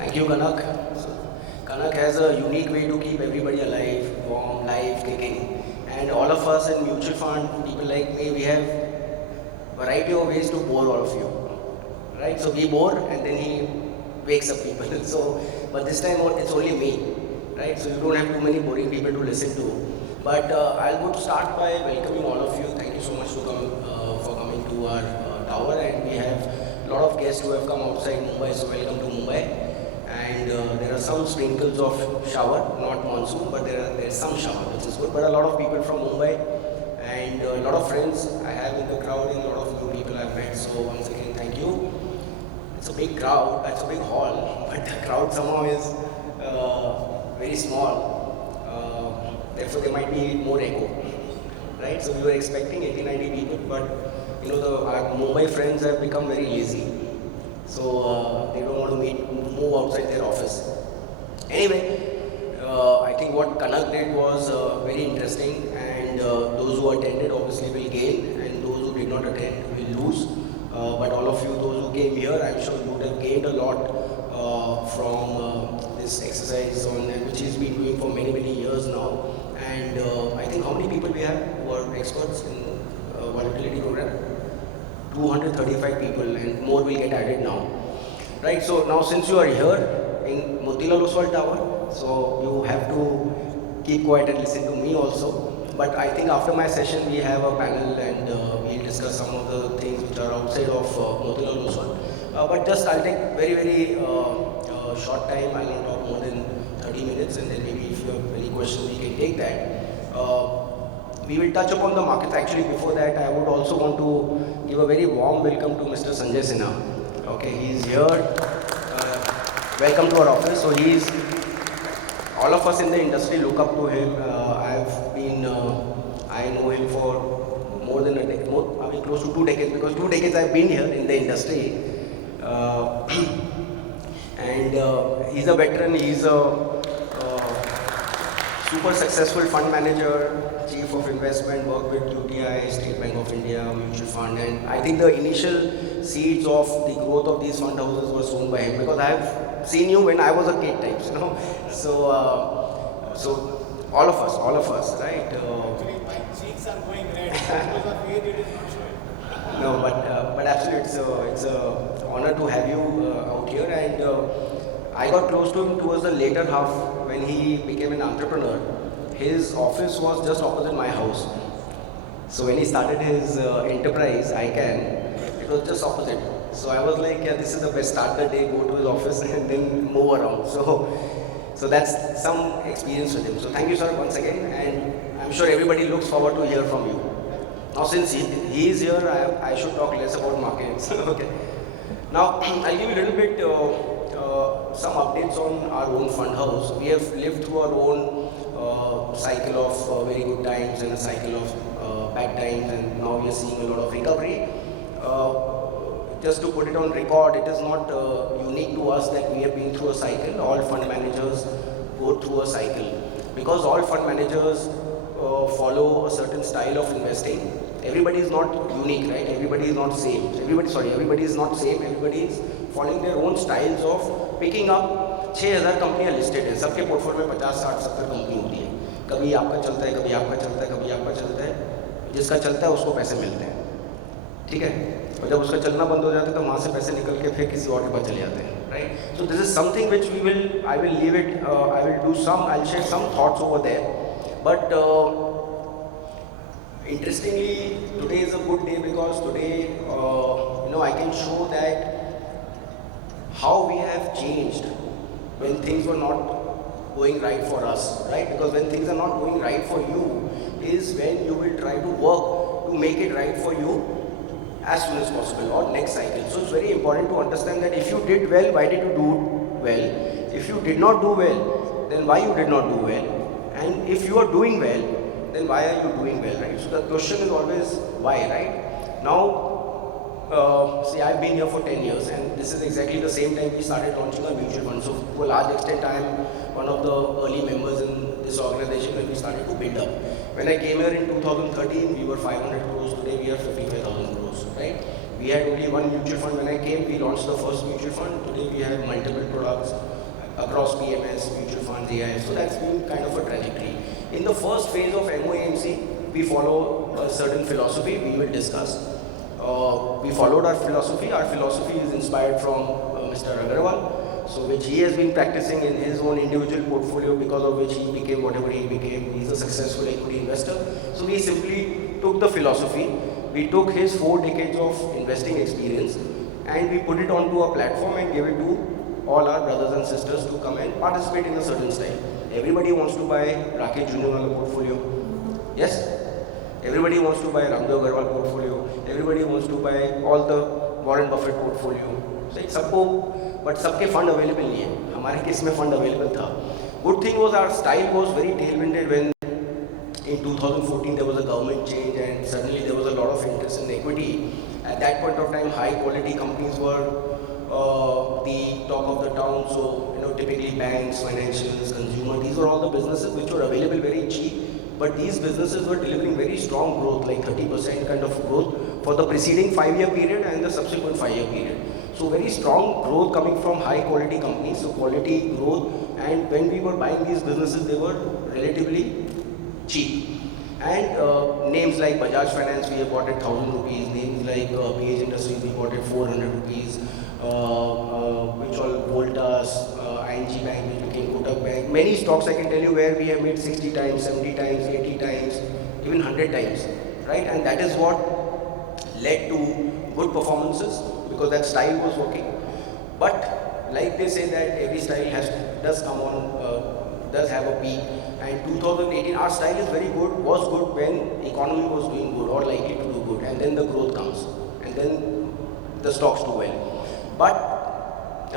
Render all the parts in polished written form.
Thank you, Kanak. So, Kanak has a unique way to keep everybody alive, warm, live, kicking. And all of us in mutual fund, people like me, we have variety of ways to bore all of you. Right? So we bore and then he wakes up people. So, but this time it's only me. Right? So you don't have too many boring people to listen to. But I'll go to start by welcoming all of you. Thank you so much for coming to our tower. And we have a lot of guests who have come outside Mumbai. So welcome to Mumbai. And there are some sprinkles of shower, not monsoon, but there's some shower, which is good. But a lot of people from Mumbai and a lot of friends I have in the crowd and a lot of new people I've met. So once again, thank you. It's a big crowd, it's a big hall, but the crowd somehow is very small. Therefore, there might be more echo, right? So we were expecting 80, 90 people, but our Mumbai friends have become very lazy. So they don't want to move outside their office. Anyway, I think what Kanak did was very interesting, and those who attended obviously will gain, and those who did not attend will lose. But all of you, those who came here, I'm sure you would have gained a lot from this exercise which he's been doing for many, many years now. And I think how many people we have who are experts in volatility program? 235 people, and more will get added now. Right, so now since you are here in Motilal Oswal Tower, so you have to keep quiet and listen to me also. But I think after my session we have a panel and we'll discuss some of the things which are outside of Motilal Oswal. But just I'll take very, very short time. I'll not talk more than 30 minutes, and then maybe if you have any questions we can take that. We will touch upon the markets. Actually, before that, I would also want to give a very warm welcome to Mr. Sanjay Sinha. Okay, he's here. Welcome to our office. So all of us in the industry look up to him. I know him for more than a decade, close to 2 decades, because 2 decades I've been here in the industry. And he's a veteran. He's a super successful fund manager, chief of investment, worked with UTI, State Bank of India, mutual fund, and I think the initial seeds of the growth of these fund houses were sown by him, because I have seen you when I was a kid types, So all of us, right? Actually, my cheeks are going red because of fear it is not showing. No, but absolutely, it's a honor to have you out here, and I got close to him towards the later half when he became an entrepreneur. His office was just opposite my house. So when he started his enterprise, ICANN, it was just opposite. So I was like, yeah, this is the best. Start the day, go to his office, and then move around. So that's some experience with him. So thank you, sir, once again, and I'm sure everybody looks forward to hear from you. Now, since he is here, I should talk less about markets. Okay. Now, I'll give you a little bit some updates on our own fund house. We have lived through our own cycle of very good times and a cycle of bad times, and now we are seeing a lot of recovery. Just to put it on record, it is not unique to us that we have been through a cycle. All fund managers go through a cycle, because all fund managers follow a certain style of investing. Everybody is not unique, right? Everybody is not same. Everybody is not same. Everybody is following their own styles of picking up. 6000 कंपनियां listed है, सबके portfolio में 50, 60, 70 company होती है. कभी आपका चलता है, कभी आपका चलता है, कभी आपका चलता है. जिसका चलता है उसको पैसे मिलते हैं, ठीक है. और जब उसका चलना बंद हो जाता है तो वहाँ से पैसे निकल के फिर किसी और के पास चले जाते हैं, right? So this is something which I will leave it. I'll share some thoughts over there. But interestingly, today is a good day, because today, I can show that how we have changed when things were not going right for us, right? Because when things are not going right for you is when you will try to work to make it right for you as soon as possible, or next cycle. So it's very important to understand that if you did well, why did you do well? If you did not do well, then why you did not do well? And if you are doing well, then why are you doing well, right? So the question is always why, right? Now, see, I've been here for 10 years, and this is exactly the same time we started launching a mutual fund. So to a large extent, I am one of the early members in this organization when we started to build up. When I came here in 2013, we were 500 crores. Today we are 55,000 crores, right? We had only one mutual fund when I came. We launched the first mutual fund. Today we have multiple products. products across PMS, mutual funds, AIF. So that's been kind of a trajectory. In the first phase of MOAMC, we follow a certain philosophy we will discuss. We followed our philosophy. Our philosophy is inspired from Mr. Agarwal, so which he has been practicing in his own individual portfolio, because of which he became whatever he became. He's a successful equity investor. So we simply took the philosophy, we took his 4 decades of investing experience, and we put it onto a platform and gave it to all our brothers and sisters to come and participate in a certain style. Everybody wants to buy Rakesh Jhunjhunwala portfolio. Yes? Everybody wants to buy Ramdev Agarwal portfolio. Everybody wants to buy all the Warren Buffett portfolio. So सबको, but सबके fund available नहीं है. हमारे case में fund available था. Good thing was our style was very tailwinded when in 2014 there was a government change and suddenly there was a lot of interest in equity. At that point of time, high quality companies were the talk of the town. So typically banks, financials, consumer, these were all the businesses which were available very cheap. But these businesses were delivering very strong growth, like 30% kind of growth for the preceding 5-year period and the subsequent 5-year period. So very strong growth coming from high quality companies, so quality growth. And when we were buying these businesses, they were relatively cheap. And names like Bajaj Finance, we have bought at 1,000 rupees. Names like Page Industries, we bought at 400 rupees. Which all Voltas, ING Bank, which became Kotak Bank. Many stocks I can tell you where we have made 60 times, 70 times, 80 times, even 100 times, right? And that is what led to good performances, because that style was working. But like they say that every style does come on, does have a peak. And 2018, our style is very good, was good when economy was doing good or likely to do good, and then the growth comes, and then the stocks do well. But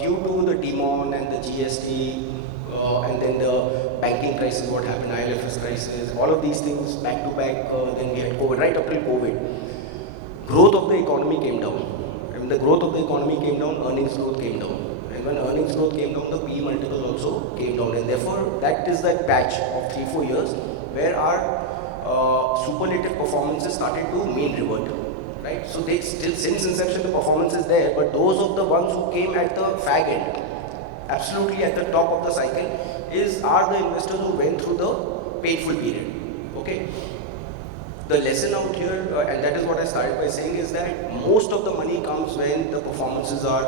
due to the demon and the GST and then the banking crisis, what happened, IL&FS crisis, all of these things back to back, then we had COVID, right up till COVID. Growth of the economy came down. When the growth of the economy came down, earnings growth came down. And when earnings growth came down, the PE multiples also came down. And therefore, that is that patch of 3-4 years where our superlative performances started to mean revert. Right? So they still, since inception, the performance is there, but those of the ones who came at the fag end, absolutely at the top of the cycle, are the investors who went through the painful period. Okay? The lesson out here, and that is what I started by saying, is that most of the money comes when the performances are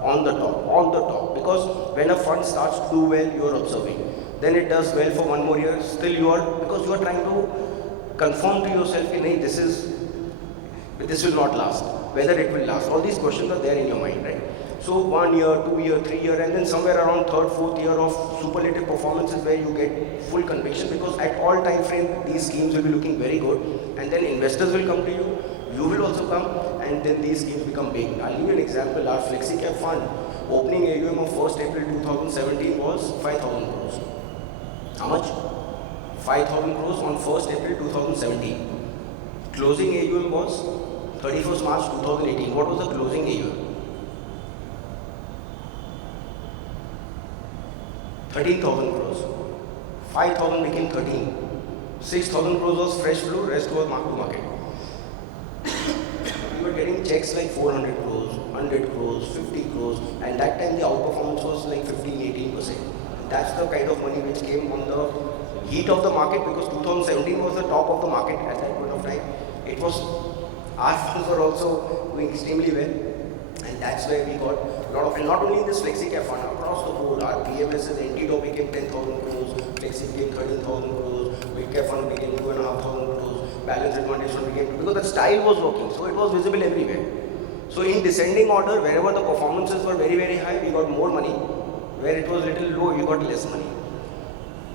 on the top. Because when a fund starts to do well, you are observing. Then it does well for 1 more year, still because you are trying to confirm to yourself, this will not last, whether it will last. All these questions are there in your mind, right? So 1 year, 2 year, 3 year, and then somewhere around 3rd, 4th year of superlative performance is where you get full conviction, because at all time frame, these schemes will be looking very good, and then investors will come to you, you will also come, and then these schemes become big. I'll give you an example. Our FlexiCap fund, opening AUM of 1st April 2017 was 5,000 crores. How much? 5,000 crores on 1st April 2017. Closing AUM was 31st March 2018. What was the closing AUM? 13,000 crores. 5,000 became 13. 6,000 crores was fresh flow, rest was mark to market. We were getting checks like 400 crores, 100 crores, 50 crores, and that time the outperformance was like 15-18%. That's the kind of money which came on the heat of the market, because 2017 was the top of the market at that point of time. It was, our funds were also doing extremely well, and that's where we got a lot of, and not only in this FlexiCap fund, across the board, our PMS's NTDO became 10,000 crores, Flexi became 13,000 crores, Midcap fund became 2,500 crores, Balanced Advantage fund became, because the style was working, so it was visible everywhere. So in descending order, wherever the performances were very, very high, we got more money. Where it was little low, we got less money.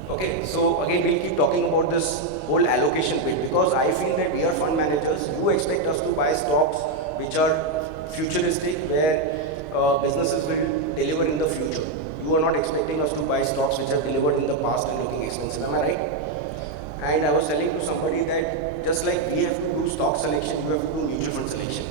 Okay, so again, we'll keep talking about this whole allocation bit, because I feel that we are fund managers. You expect us to buy stocks which are futuristic, where businesses will deliver in the future. You are not expecting us to buy stocks which have delivered in the past and looking expensive. Am I right? And I was telling to somebody that just like we have to do stock selection, you have to do mutual fund selection.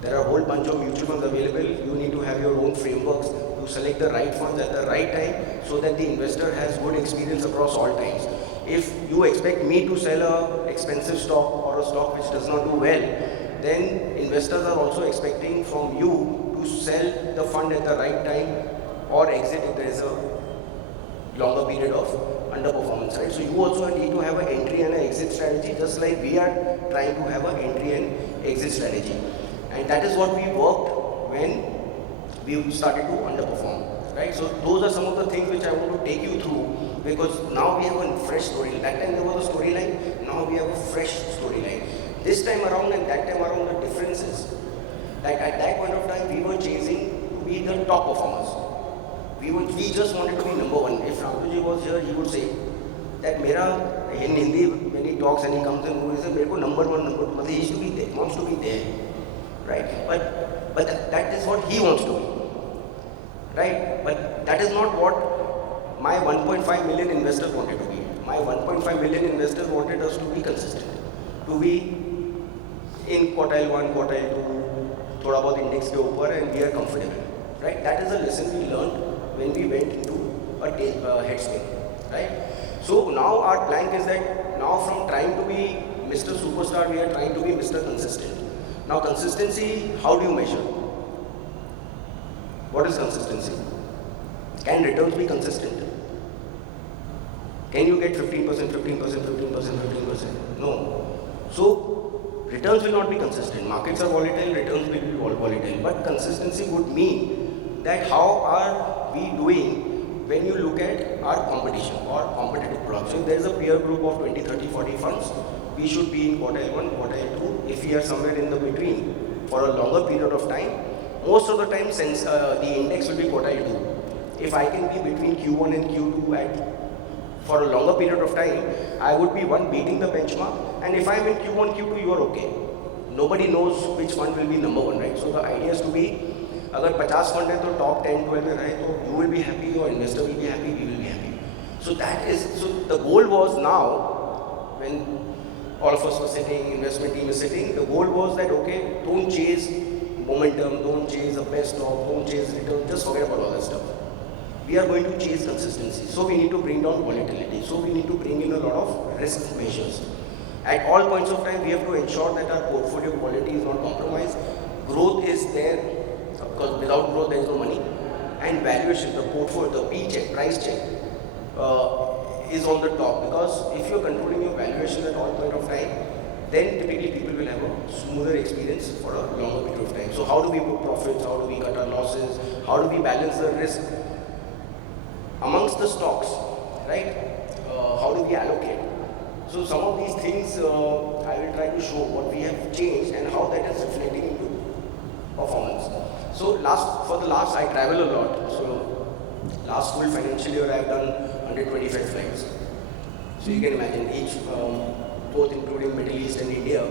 There are a whole bunch of mutual funds available. You need to have your own frameworks to select the right funds at the right time, so that the investor has good experience across all times. If you expect me to sell a expensive stock or a stock which does not do well, then investors are also expecting from you to sell the fund at the right time or exit if there is a longer period of underperformance, right? So you also need to have an entry and an exit strategy, just like we are trying to have an entry and exit strategy. And that is what we worked when we started to underperform, right? So those are some of the things which I want to take you through, because now we have a fresh storyline. That time there was a storyline, now we have a fresh storyline. This time around and that time around, the difference is that at that point of time we were chasing to be the top performers. We just wanted to be number one. If Ramji was here, he would say that Mera, in Hindi, when he talks and he comes in, he says, Mereko number one, number two. He used to be there, wants to be there, right? But that is what he wants to be, right? But that is not what my 1.5 million investors wanted to be. My 1.5 million investors wanted us to be consistent, to be in quartile 1, quartile 2, thoda bahut index ke upar, and we are comfortable, right? That is a lesson we learned when we went into a head spin, right? So now our plank is that now from trying to be Mr. Superstar, we are trying to be Mr. Consistent. Now consistency, how do you measure? What is consistency? Can returns be consistent? Can you get 15%, 15%, 15%, 15%? No. So returns will not be consistent. Markets are volatile, returns will be volatile. But consistency would mean that how are we doing when you look at our competition or competitive products. So if there is a peer group of 20, 30, 40 funds, we should be in quartile 1, quartile 2. If we are somewhere in the between for a longer period of time, most of the time since the index will be quartile 2. If I can be between Q1 and Q2 for a longer period of time, I would be one beating the benchmark, and if I'm in Q1, Q2, you are okay. Nobody knows which fund will be number one, right? So the idea is to be, अगर 50 fund है तो top 10, 12 में रहे तो you will be happy, your investor will be happy, we will be happy. So that is, so the goal was now, when all of us were sitting, investment team is sitting, the goal was that okay, don't chase momentum, don't chase the best stock, don't chase return, just forget about all that stuff. We are going to chase consistency. So we need to bring down volatility. So we need to bring in a lot of risk measures. At all points of time, we have to ensure that our portfolio quality is not compromised. Growth is there, because without growth there is no money. And valuation, the portfolio, the P check, price check, is on the top. Because if you are controlling your valuation at all point of time, then typically people will have a smoother experience for a longer period of time. So how do we book profits? How do we cut our losses? How do we balance the risk amongst the stocks, right? How do we allocate? So some of these things I will try to show what we have changed and how that is reflecting into performance. So for the last I travel a lot. So last full financial year I have done 125 flights. So you can imagine each, both including Middle East and India,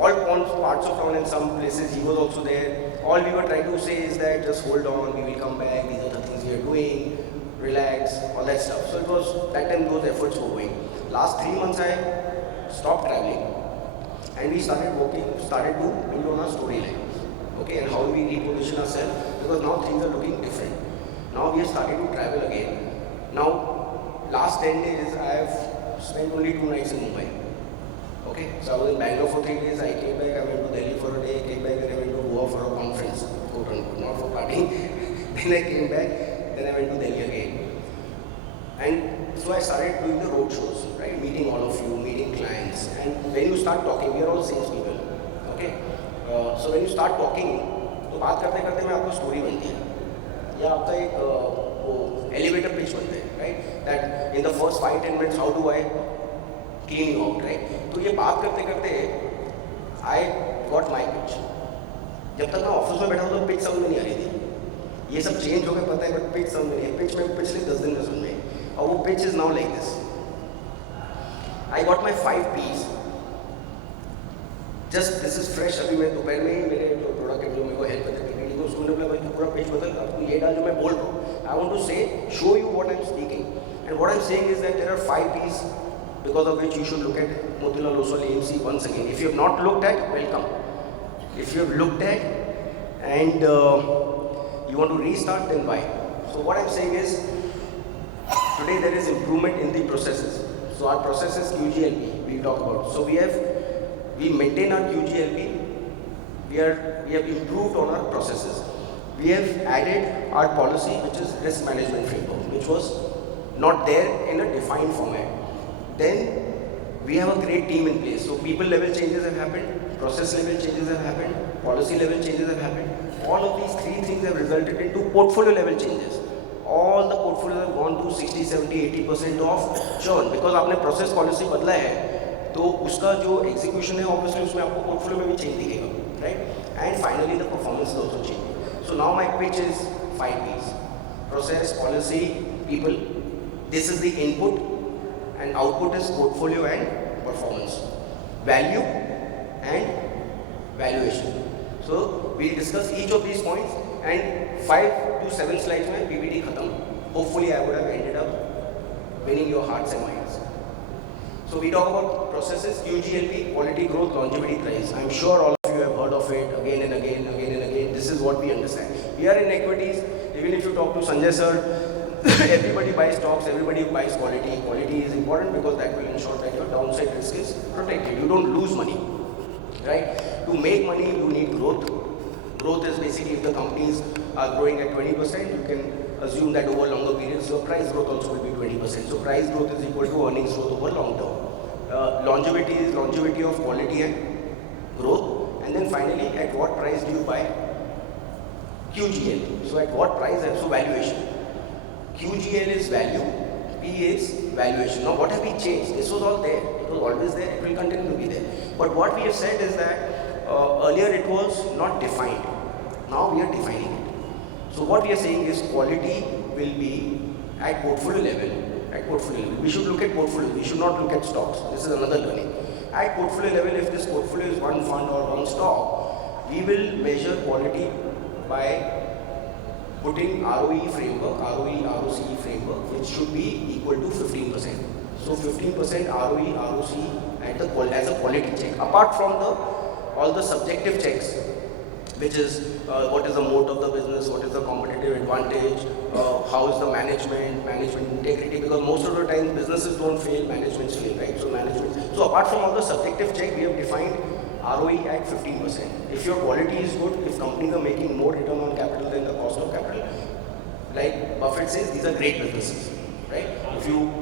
all parts of town and some places he was also there. All we were trying to say is that just hold on, we will come back, these are the things we are doing. Relax, all that stuff. So it was, that time those efforts were going. Last 3 months I stopped traveling and we started to build on our storyline. Okay, and how do we reposition ourselves? Because now things are looking different. Now we are starting to travel again. Now, last 10 days I have spent only 2 nights in Mumbai. Okay, so I was in Bangalore for 3 days, I came back, I went to Delhi for a day, came back and I went to Goa for a conference, quote unquote, not for partying. Then I came back, then I went to Delhi again. And so I started doing the road shows, right? Meeting all of you, meeting clients. And when you start talking, we are all sales people. Okay? So when you start talking, तो बात करते करते में आपको story बनती है या आपका एक वो एलिवेटर पिच बनते हैं, right? That in the first 5-10 minutes, how do I clean you out, right? तो ये बात करते करते I got my pitch. जब तक मैं ऑफिस में बैठा हूँ तो पिच समझ में नहीं आ रही थी. ये सब चेंज हो गया पता है, बट पिच समझ में नहीं है. पिच में पिछले 10 दिन में समझ में, और वो pitch is now like this. I got my 5 P's. Just this is fresh. अभी मैं दोपहर में ही मेरे जो प्रोडक्ट है जो मेरे को हेल्प करते हैं पीपीटी को, उसको बोला भाई तू पूरा पेज बदल, आपको ये डाल जो मैं बोल रहा हूँ. I want to say show you what I am speaking, and what I am saying is that there are 5 P's because of which you should look at Motilal Oswal AMC once again. If you have not looked at, welcome. If you have looked at and you want to restart, then why? So what I'm saying is, today there is improvement in the processes. So our processes QGLP we talk about. So we maintain our QGLP. We have improved on our processes. we have added our policy, which is risk management framework, which was not there in a defined format. Then we have a great team in place. So people level changes have happened, process level changes have happened, policy level changes have happened. All of these three things have resulted into portfolio level changes. All the portfolios have gone to 60, 70, 80% of churn because आपने process policy बदला है तो उसका जो execution है obviously उसमें आपको portfolio में भी change दिखेगा, right? And finally the performance is also changing. So now my pitch is 5 P's: process, policy, people. This is the input, and output is portfolio and performance, value and valuation. So we'll discuss each of these points, and 5 to 7 slides में PPT खत्म. Hopefully I would have ended up winning your hearts and minds. So we talk about processes: QGLP, quality, growth, longevity, price. I'm sure all of you have heard of it again and again, again and again. This is what we understand. We are in equities. Even if you talk to Sanjay sir, everybody buys stocks, everybody buys quality. Quality is important because that will ensure that your downside risk is protected. You don't lose money, right? To make money, you need growth. Growth is basically if the companies are growing at 20%, you can assume that over longer periods, your price growth also will be 20%. So price growth is equal to earnings growth over long term. Longevity is longevity of quality and growth. And then finally, at what price do you buy? QGL. So at what price? So valuation. QGL is value, P is valuation. Now what have we changed? This was all there. It was always there. It will continue to be there. But what we have said is that earlier it was not defined. Now we are defining it. So what we are saying is quality will be at portfolio level. At portfolio level. We should look at portfolio. We should not look at stocks. This is another learning. At portfolio level, if this portfolio is one fund or one stock, we will measure quality by putting ROE framework, ROE, ROCE framework, which should be equal to 15%. So 15% ROE, ROCE at the as a quality check. Apart from all the subjective checks, which is what is the moat of the business, what is the competitive advantage, how is the management integrity, because most of the time businesses don't fail, managements fail, right? So apart from all the subjective check, we have defined ROE at 15%. If your quality is good, if companies are making more return on capital than the cost of capital, like Buffett says, these are great businesses, right? If you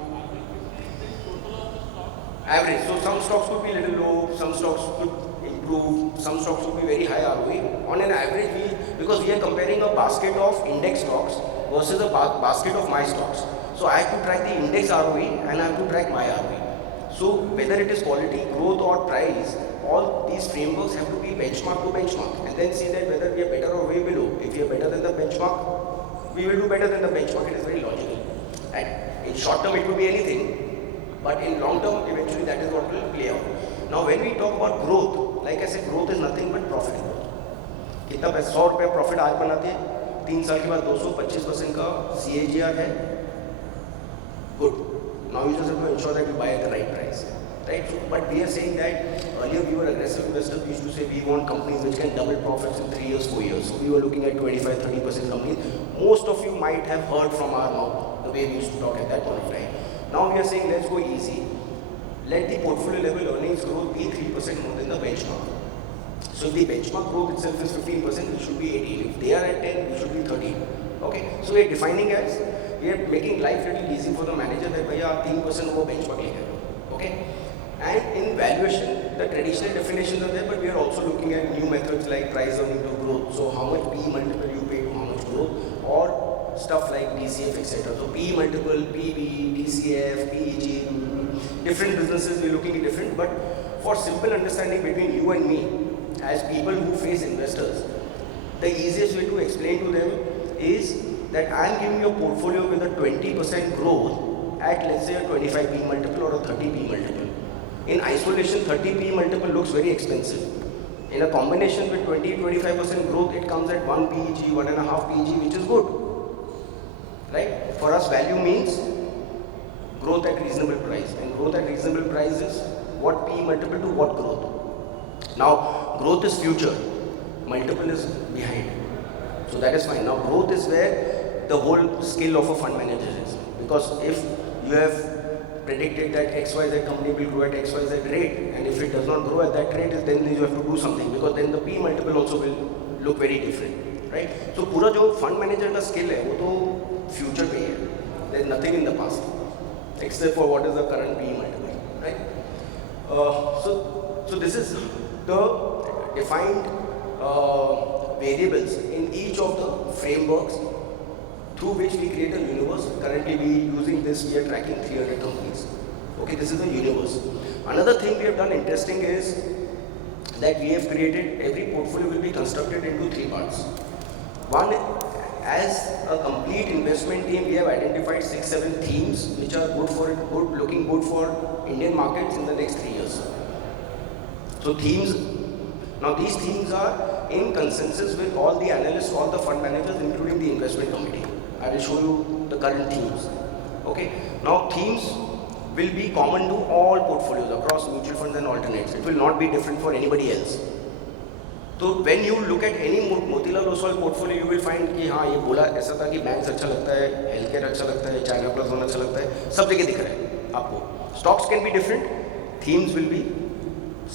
average, so some stocks could be a little low, some stocks could improve, some stocks could be very high ROE. On an average, because we are comparing a basket of index stocks versus a basket of my stocks. So I have to track the index ROE and I have to track my ROE. So whether it is quality, growth or price, all these frameworks have to be benchmark to benchmark and then see that whether we are better or way below. If we are better than the benchmark, we will do better than the benchmark. It is very logical. And in short term it could be anything, but in long term eventually that is what will play out. Now when we talk about growth, like I said, growth is nothing but profit growth. कितना पैसा 100 रुपये profit आज बनाते हैं, 3 साल के बाद 225% का CAGR है, good. Now you just have to ensure that you buy at the right price. Right? So, but we are saying that earlier we were aggressive investors. We used to say we want companies which can double profits in 3 years, 4 years. So we were looking at 25-30% companies. Most of you might have heard from our mouth the way we used to talk at that point of time. Now we are saying let's go easy. Let the portfolio level earnings growth be 3% more than the benchmark. So if the benchmark growth itself is 15%, we should be 18. If they are at 10, we should be 13. Okay? So we are defining as we are making life little easy for the manager that bhaiya aap 3% वो benchmark लेकर लो. Okay? And in valuation, the traditional definitions are there, but we are also looking at new methods like price earning to growth. So how much PE multiple you pay to how much growth, or stuff like DCF, etc. So PE multiple, PB, DCF, PEG, different businesses we're looking at different. But for simple understanding between you and me, as people who face investors, the easiest way to explain to them is that I'm giving you a portfolio with a 20% growth at let's say a 25 P multiple or a 30 P multiple. In isolation, 30 P multiple looks very expensive. In a combination with 20-25% growth, it comes at 1 PEG, 1.5 PEG, which is good. Right? For us, value means growth at reasonable price. And growth at reasonable price is what P multiple to what growth. Now, growth is future. Multiple is behind. So that is fine. Now, growth is where the whole skill of a fund manager is. Because if you have predicted that XYZ company will grow at XYZ rate, and if it does not grow at that rate, then you have to do something, because then the P multiple also will look very different. Right. So पूरा जो fund manager का skill है वो तो future पे है. There is nothing in the past except for what is the current P multiple, right. So this is the defined variables in each of the frameworks through which we create a universe. Currently we using this, we are tracking 300 companies. Okay, this is the universe. Another thing we have done interesting is that we have created, every portfolio will be constructed into 3 parts. One, as a complete investment team, we have identified 6-7 themes which are looking good for Indian markets in the next 3 years. So themes, now these themes are in consensus with all the analysts, all the fund managers, including the investment committee. I will show you the current themes. Okay. Now themes will be common to all portfolios across mutual funds and alternates. It will not be different for anybody else. तो when you look at any Motilal Oswal portfolio, you will find कि हाँ ये बोला ऐसा था कि banks अच्छा लगता है, हेल्थ केयर अच्छा लगता है, चाइना प्लस वन अच्छा लगता है, सब जगह दिख रहा है आपको. Stocks can be different, themes will be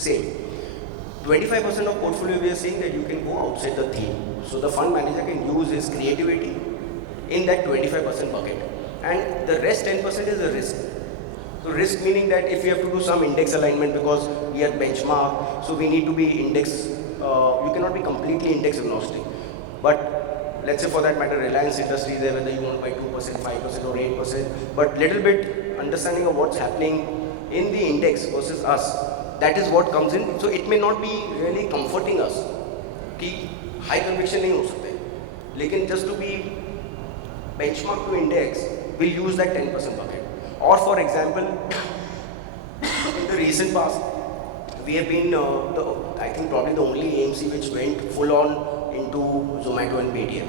same. 25% of portfolio we are saying that you can go outside the theme. So the fund manager can use his creativity in that 25% bucket, and the rest 10% is a risk. So risk meaning that if we have to do some index alignment because we are benchmark, so we need to be index. You cannot be completely index agnostic. But let's say for that matter, Reliance Industries, whether you want by 2%, 5% or 8%, but little bit understanding of what's happening in the index versus us, that is what comes in. So it may not be really comforting us कि high conviction नहीं हो सकते, लेकिन just to be benchmark to index, we'll use that 10% bucket. Or for example, in the recent past, we have been, I think probably the only AMC which went full on into Zomato and Paytm,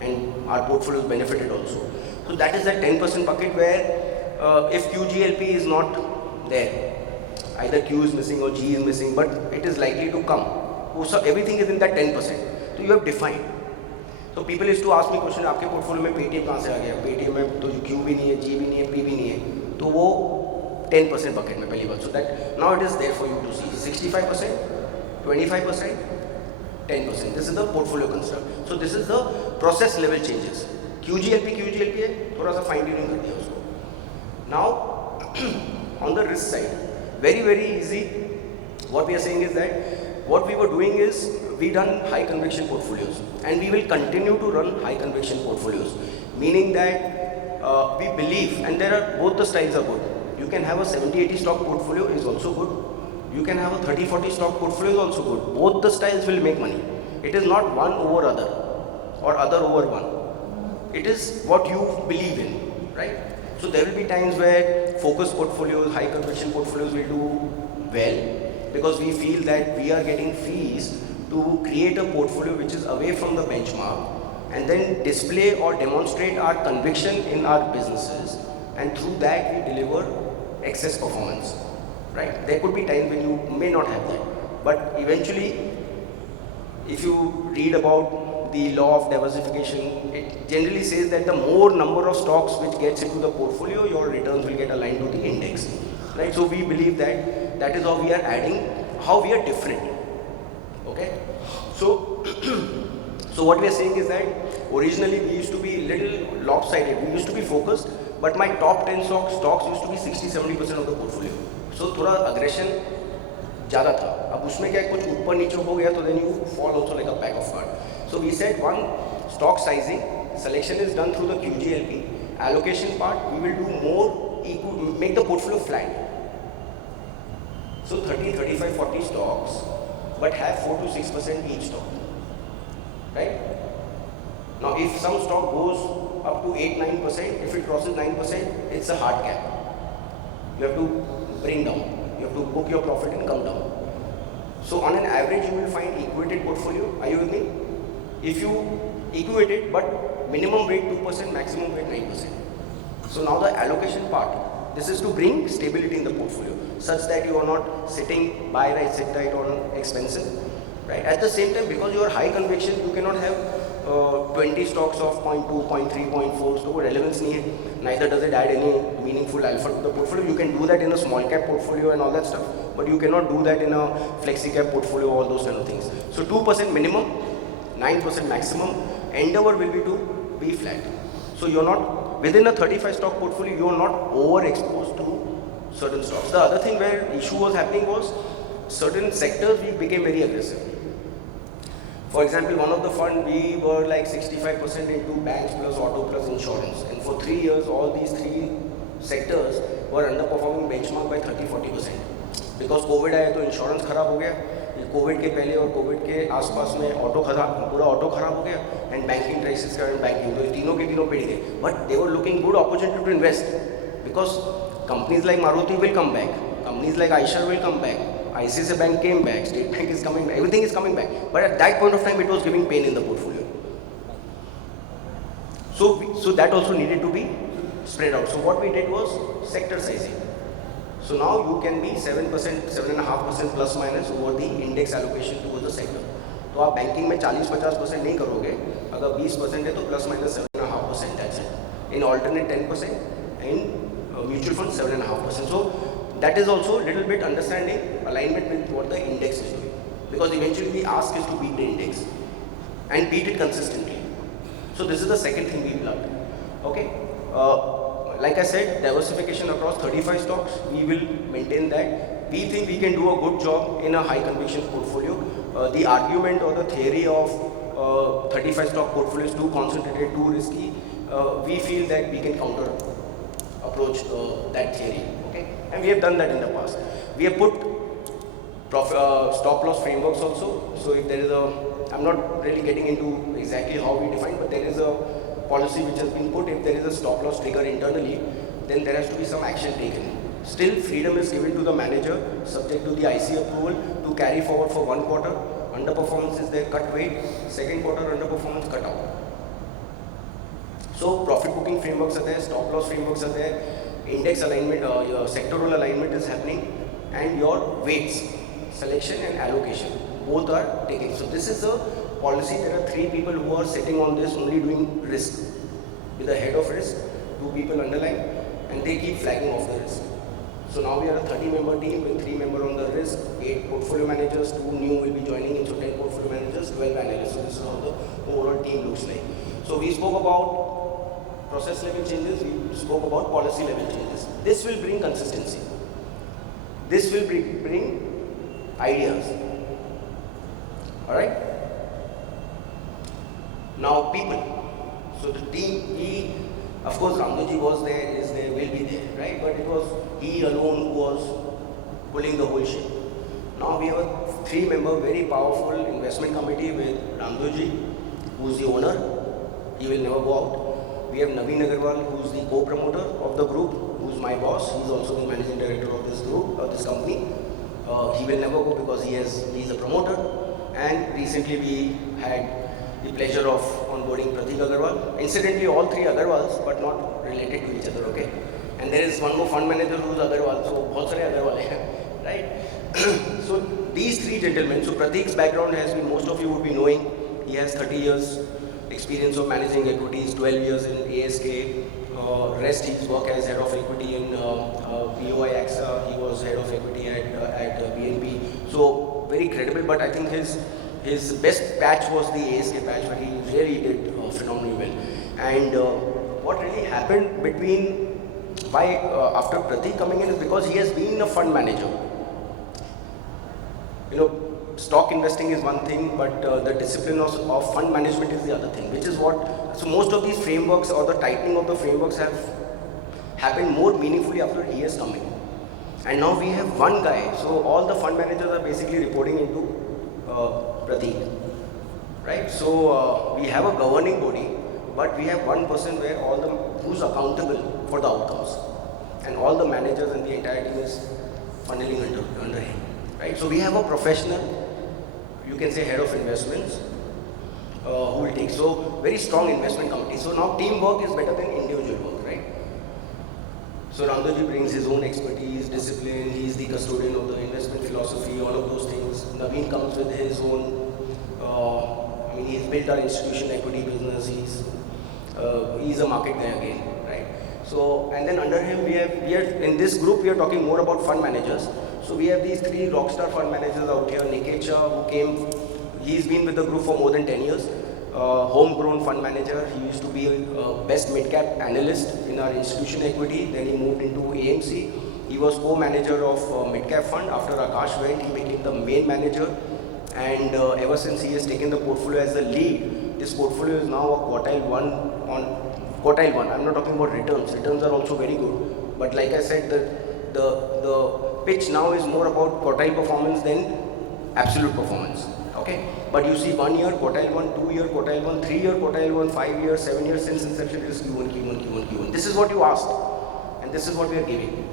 and our portfolios benefited also. So that is that 10% bucket where if QGLP is not there, either Q is missing or G is missing, but it is likely to come. So everything is in that 10%. So you have defined. So people used to ask me question, आपके portfolio में Paytm कहाँ से आ गया? Paytm में तो Q भी नहीं है, जी भी नहीं है, पी भी नहीं है, तो वो 10% बकेट में पहली बात. So that now it is there for you to see 65%, 25%, 10%. This is the portfolio construct. So this is the process level changes. QGLP है, थोड़ा सा फाइन ट्यूनिंग कर दिया उसको. Now on the risk side, very easy. What we are saying is that what we were doing is we run high conviction portfolios, and we will continue to run high conviction portfolios, meaning that we believe, and there are both the styles are good. You can have a 70-80 stock portfolio is also good. You can have a 30-40 stock portfolio is also good. Both the styles will make money. It is not one over other or other over one. It is what you believe in, right? So there will be times where focus portfolios, high conviction portfolios will do well because we feel that we are getting fees to create a portfolio which is away from the benchmark and then display or demonstrate our conviction in our businesses, and through that we deliver excess performance, right? There could be times when you may not have that, but eventually if you read about the law of diversification, it generally says that the more number of stocks which gets into the portfolio, your returns will get aligned to the index, right? So we believe that that is how we are adding, how we are different. Okay, so so what we are saying is that originally we used to be little lopsided. We used to be focused, but my top 10 stocks used to be 60-70% of the portfolio. So थोड़ा aggression ज़्यादा था. अब उसमें क्या कुछ ऊपर नीचे हो गया तो then you fall also like a pack of cards. So we said one, stock sizing selection is done through the QGLP. Allocation part we will do more make the portfolio flat. So 30, 35, 40 stocks, but have 4 to 6% each stock, right? Now if some stock goes up to 8-9%, if it crosses 9%, it's a hard cap. You have to bring down, you have to book your profit and come down. So on an average you will find equated portfolio. Are you with me? If you equate it, but minimum rate 2%, maximum rate 9%. So now the allocation part, this is to bring stability in the portfolio such that you are not sitting buy right, sit right on expensive, right? At the same time, because you are high conviction, you cannot have 20 stocks of 0.2, 0.3, 0.4, so relevance nahi hai. Neither does it add any meaningful alpha to the portfolio. You can do that in a small cap portfolio and all that stuff, but you cannot do that in a flexi cap portfolio, all those kind of things. So 2% minimum, 9% maximum. Endeavor will be to be flat. So you're not, within a 35 stock portfolio, you're not overexposed to certain stocks. The other thing where issue was happening was certain sectors we became very aggressive. For example, one of the fund we were like 65% into banks plus auto plus insurance, and for 3 years all these three sectors were underperforming benchmark by 30-40%. Because Covid आया तो insurance खराब हो गया, Covid के पहले और Covid के आसपास में ऑटो खराब, पूरा ऑटो खराब हो गया, एंड बैंकिंग क्राइसिस के कारण बैंकिंग, तो तीनों के तीनों पिट गए. But they were looking good opportunity to invest because companies like Maruti will come back, companies like Eicher will come back, ICICI Bank came back, State Bank is coming back, everything is coming back. But at that point of time, it was giving pain in the portfolio. So that also needed to be spread out. So what we did was sector sizing. So now you can be 7%, 7.5% plus minus over the index allocation towards the sector. तो आप banking में 40-50% नहीं करोगे, अगर 20% है तो plus minus 7.5% that's it. In alternate 10%, in mutual fund 7.5%. So that is also a little bit understanding alignment with what the index is doing. Because eventually the ask is to beat the index and beat it consistently. So this is the second thing we plugged. Okay. Like I said, diversification across 35 stocks, we will maintain that. We think we can do a good job in a high conviction portfolio. The argument or the theory of 35 stock portfolio is too concentrated, too risky. We feel that we can counter approach that theory. Okay? And we have done that in the past. We have put stop loss frameworks also. So if there is a, I'm not really getting into exactly how we define, but there is a policy which has been put. If there is a stop loss trigger internally, then there has to be some action taken. Still, freedom is given to the manager, subject to the IC approval, to carry forward for 1 quarter. Underperformance is there, cut weight. Second quarter underperformance, cut out. So profit booking frameworks are there, stop loss frameworks are there, index alignment, your sectoral alignment is happening, and your weights, selection and allocation, both are taken. So this is a policy. There are 3 people who are sitting on this, only doing risk. With the head of risk, 2 people underlying, and they keep flagging off the risk. So now we are a 30-member team with 3 members on the risk, 8 portfolio managers, 2 new will be joining in, so 10 portfolio managers, 12 analysts. So this is how the overall team looks like. So we spoke about process level changes, we spoke about policy level changes. This will bring consistency. This will bring ideas. Alright? Now people. So the team, of course Ramdoji was there, is there, will be there, right? But it was he alone who was pulling the whole ship. Now we have a 3-member very powerful investment committee with Ramdoji, who is the owner. He will never go out. We have Naveen Agarwal, who is the co-promoter of the group, who is my boss. He is also the managing director of this group, of this company. He will never go because he is a promoter. And recently we had the pleasure of onboarding Pratik Agarwal. Incidentally, all 3 Agarwals, but not related to each other, okay? And there is one more fund manager who is Agarwal, so bahut sare Agarwal hai, right? So these 3 gentlemen, so Pratik's background has been, most of you would be knowing, he has 30 years experience of managing equities, 12 years in ASK, rest his work as head of equity in BOI AXA, he was head of equity at BNP, so very credible, but I think his best patch was the ASK patch, where he really did phenomenally well. And what really happened between, after Pratik coming in, is because he has been a fund manager. You know, stock investing is one thing, but the discipline of fund management is the other thing, which is what, so most of these frameworks or the tightening of the frameworks have happened more meaningfully after he has come in. And now we have one guy, so all the fund managers are basically reporting into Pratik, right? So we have a governing body, but we have one person where who's accountable for the outcomes, and all the managers and the entire team is funneling under him, right? So we have a professional, you can say head of investments, who will take, so very strong investment committee. So now teamwork is better than individual work, right? So Ramdoji brings his own expertise, discipline, he is the custodian of the investment philosophy, all of those things. Naveen comes with his own, he's built our institutional equity business, he's a market guy again, right? So, and then under him we are in this group we are talking more about fund managers. So we have these 3 rockstar fund managers out here, Niket Shah, who came He's been with the group for more than 10 years. Homegrown fund manager. He used to be a best mid-cap analyst in our institutional equity. Then he moved into AMC. He was co-manager of mid-cap fund. After Akash went, he became the main manager. And ever since he has taken the portfolio as the lead, this portfolio is now a quartile one on quartile one. I'm not talking about returns. Returns are also very good. But like I said, the pitch now is more about quartile performance than absolute performance. Okay? But you see 1 year, quartile one, 2 year, quartile one, 3 year, quartile one, 5 years, 7 years since inception it is Q1, Q1, Q1, Q1. This is what you asked. And this is what we are giving.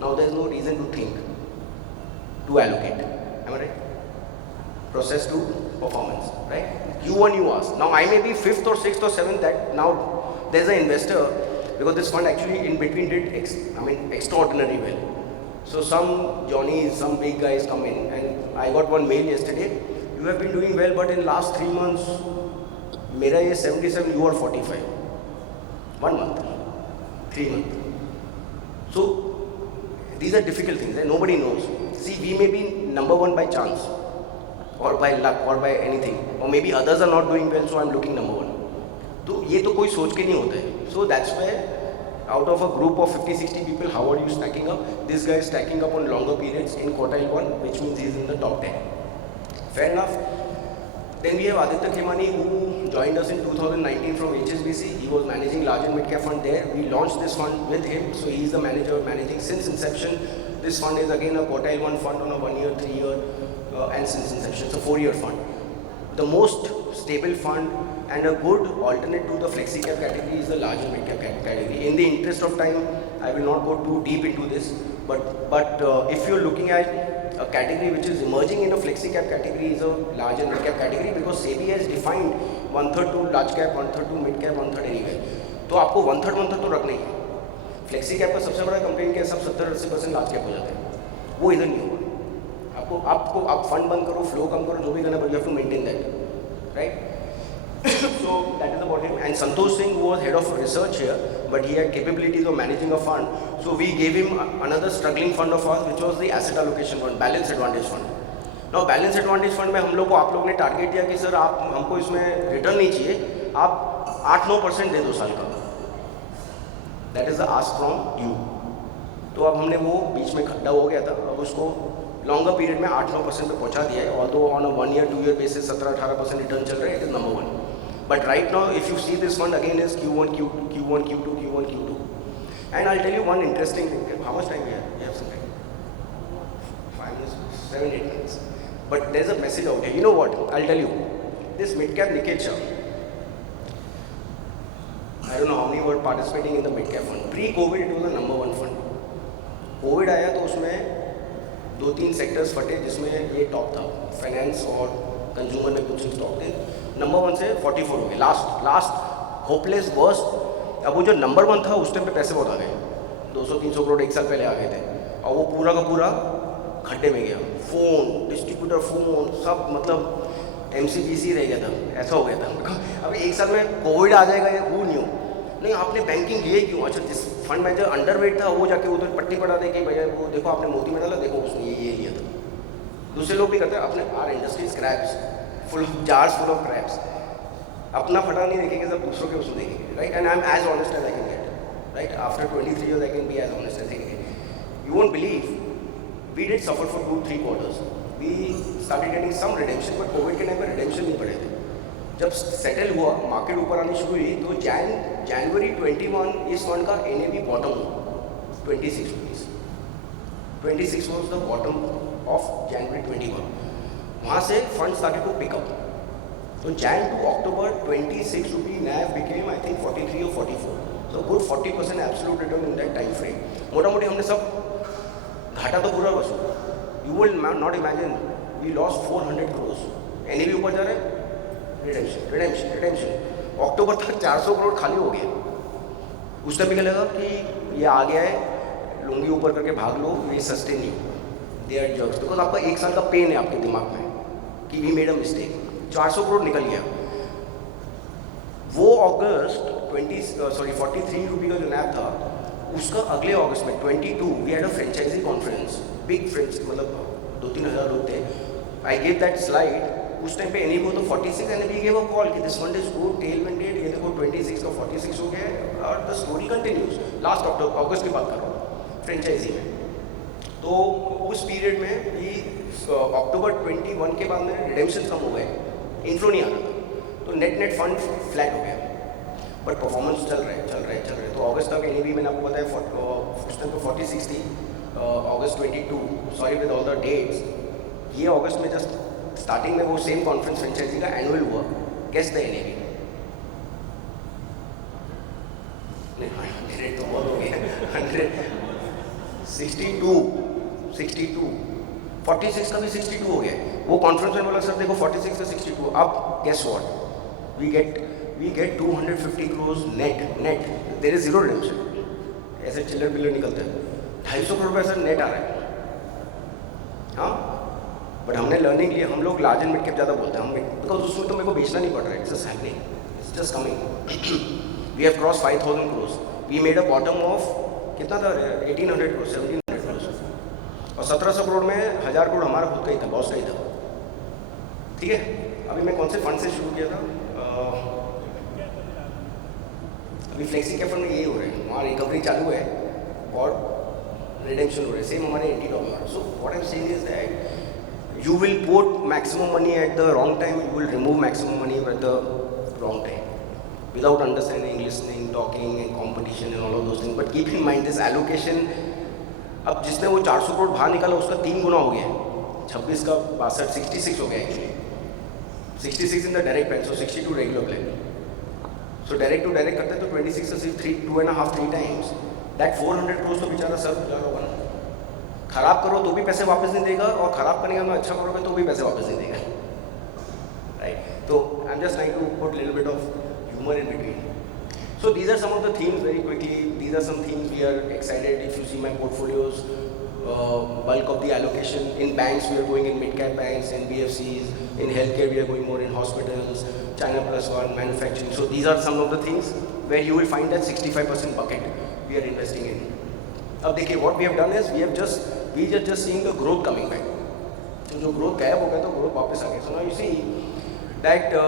Now there is no reason to think, to allocate. Am I right? Process to performance, right? Q1 you asked. Now I may be 5th or 6th or 7th that now there's an investor because this fund actually in between did extraordinary well. So some Johnnies, some big guys come in and I got one mail yesterday. You have been doing well, but in last 3 months, mera is 77, you are 45. 1 month, 3 months. So these are difficult things and nobody knows. See, we may be number one by chance or by luck or by anything. Or maybe others are not doing well, so I'm looking number one. तो ये तो कोई सोच के नहीं होता है. So that's where out of a group of 50-60 people, how are you stacking up? This guy is stacking up on longer periods in quartile 1, which means he's in the top 10. Fair enough. Then we have Aditya Khemani who joined us in 2019 from HSBC. He was managing large and mid-cap fund there. We launched this fund with him, so he's the manager managing since inception. This fund is again a quartile 1 fund on a 1 year, 3 year, and since inception, it's a 4-year fund. The most stable fund and a good alternate to the flexi cap category is the large and mid cap category. In the interest of time, I will not go too deep into this, but if you're looking at a category which is emerging in a flexi cap category is a large and mid cap category because SEBI has defined 1/3 to large cap, 1/3 to mid cap, 1/3 anywhere. तो आपको 1/3 तो रखना ही है. Flexi cap का सबसे बड़ा complaint क्या है, सब 70-80% लार्ज कैप हो जाते हैं. वो इधर नहीं होगा. आप फंड बंद करो, फ्लो कम करो, जो भी करना, but you have to maintain that, right? So that is about him. And Santosh Singh was head of research here, but he had capabilities of managing a fund. So we gave him another struggling fund of ours, which was the asset allocation fund, balance advantage fund. Now balance advantage fund में हम लोग को आप लोग ने target दिया कि sir आप हमको इसमें रिटर्न नहीं चाहिए, आप 8-9% दे दो साल का. That is the ask from you. तो अब हमने वो बीच में खड्डा हो गया था, अब उसको लॉन्गर पीरियड में 8-9% पे पहुंचा दिया है. Although on a 1 year 2 year basis 17-18% return चल रहा है. It is number 1. But right now, if you see this fund again is Q1, Q2, Q1, Q2, Q1, Q2. And I'll tell you one interesting thing. How much time we have? We have some time. 5 minutes, 7-8 minutes. But there's a message out here. You know what? I'll tell you. This mid-cap Niket Shah, I don't know how many were participating in the mid-cap fund. Pre-COVID, it was the number 1 fund. COVID आया तो उसमें 2-3 sectors फटे जिसमें ये top था. Finance और consumer में कुछ स्टॉक थे. नंबर 1 से 44 हो गए. Last hopeless worst. अब वो जो नंबर 1 था उस टाइम पे पैसे बहुत आ गए. 200-300 करोड़ एक साल पहले आ गए थे और वो पूरा का पूरा खड्डे में गया. फोन, डिस्ट्रीब्यूटर फोन, सब मतलब MCPC रह गया था. ऐसा हो गया था. अभी एक साल में कोविड आ जाएगा, ये हू न्यू. नहीं आपने बैंकिंग लिए क्यों? अच्छा जिस फंड मैनेजर अंडरवेट था वो जाके उधर पट्टी पड़ा दे कि भैया वो देखो आपने मोती में डाला, देखो उसने ये लिया था. दूसरे लोग भी करते हैं. अपने our industry scraps full jars full of craps. अपना फटा नहीं देखेंगे, सब दूसरों के उसमें देखेंगे, right? And I am as honest as I can get, right? After 23 years I can be as honest as I can get. You won't believe, we did suffer for 2-3 quarters. We started getting some redemption, but Covid के time पर redemption नहीं पड़े थे. जब settle हुआ, market ऊपर आनी शुरू हुई, तो जनवरी 21 इस फंड का NAV बॉटम हुआ 26 rupees. 26 was the bottom of January 21. वहाँ से fund started to pick up. So Jan to October 26 rupee NAV became I think 43 or 44. So good 40% absolute return in that time frame. मोटा मोटी हमने सब घाटा तो पूरा वसूला. You will not imagine we lost 400 crores. NAV ऊपर जा रहा है, रिडेम्पशन. अक्टूबर तक 400 करोड़ खाली हो गया. उस टाइम क्या लगा कि ये आ गया है, लुंगी ऊपर करके भाग लो, ये सस्टेन नहीं होगा. दे आर जर्क्स बिकॉज आपका 1 साल का पेन है आपके दिमाग में कि we made a mistake. 400 crore निकल गया. वो अगस्त 43 रुपये का जो नैप था, उसका अगले अगस्त में 22 we had a franchisee conference. Big french मतलब 2-3 हज़ार लोग थे. आई गेव दैट स्लाइड उस टाइम पे एनएबी हो तो 46 एनएबी गेव अ कॉल कि this fund is good, tail ended, ये देखो 26 का 46 हो गया है और द स्टोरी कंटिन्यूज। लास्ट अगस्त की बात कर रहा हूँ फ्रेंचाइजी में। तो उस पीरियड में भी अक्टूबर 21 के बाद में रिडेम्पशन कम हो गए, इन्फ्लो नहीं आ रहा था, तो नेट फंड फ्लैट हो गया, बट परफॉर्मेंस चल रहे। तो अगस्त तक एनएबी मैंने आपको बताया उस टाइम पे 46 थी, अगस्त 22, sorry with all the dates. ये अगस्त में जस्ट स्टार्टिंग में वो सेम कॉन्फ्रेंस फ्रेंचाइजी का एनुअल हुआ, गेस द एनएबी। नहीं 100 तो बहुत हो गया, 62, 46 का भी 62 हो गया। वो कॉन्फ्रेंस में बोला सर देखो 46 का 62, अब guess what we get 250 crores net, there is zero redemption. ऐसे चिल्लर बिल्लर निकलते हैं, 250 करोड़ पैसा नेट आ रहा है। हाँ, बट हमने लर्निंग लिया, हम लोग लार्ज एंड मिड कैप ज़्यादा बोलते हैं, हम बिकॉज उसमें तो मेरे को बेचना नहीं पड़ रहा है, it's just happening, it's just coming. We have cross 5000 crores, we made a bottom of कितना था 1800 crores, 1700 crores, और 1700 करोड़ में 1000 करोड़ हमारा खुद का ही था, बॉस का ही था। ठीक है, अभी मैं कौन से फंड से शुरू किया था, अभी फ्लेक्सी कैप फंड में यही हो रहा है, वहाँ रिकवरी चालू है और रिडेम्पशन हो रहा है, सेम हमारे anti dollar. So what I am saying is that you will put maximum money at the wrong time, you will remove maximum money at the wrong time without understanding, listening, talking and competition and all of those things. But keep in mind this allocation, अब जिसने वो 400 करोड़ बाहर निकाला उसका 3 गुना हो गया, 26 का 62, 66 हो गया actually, 66 in the direct plan, so 62 regular plan. So direct to direct करते हैं तो 26 का सिर्फ 2.5-3 टाइम्स दैट 400 करोड़ तो बेचारा सर गुजार होगा ना। खराब करो तो भी पैसे वापस नहीं देगा, और खराब करने का अच्छा करोगे तो भी पैसे वापस नहीं देगा, राइट? तो I am just trying to put little bit of humour in between. So these are some of the themes very quickly. These are some themes we are excited. If you see my portfolios, bulk of the allocation in banks, we are going in mid-cap banks, NBFCs. In healthcare, we are going more in hospitals, China Plus One, manufacturing. So these are some of the things where you will find that 65% bucket we are investing in. अब देखिए, what we have done is we are just seeing the growth coming back. तो जो growth गायब हो गया तो growth वापस आ गया. So now you see that.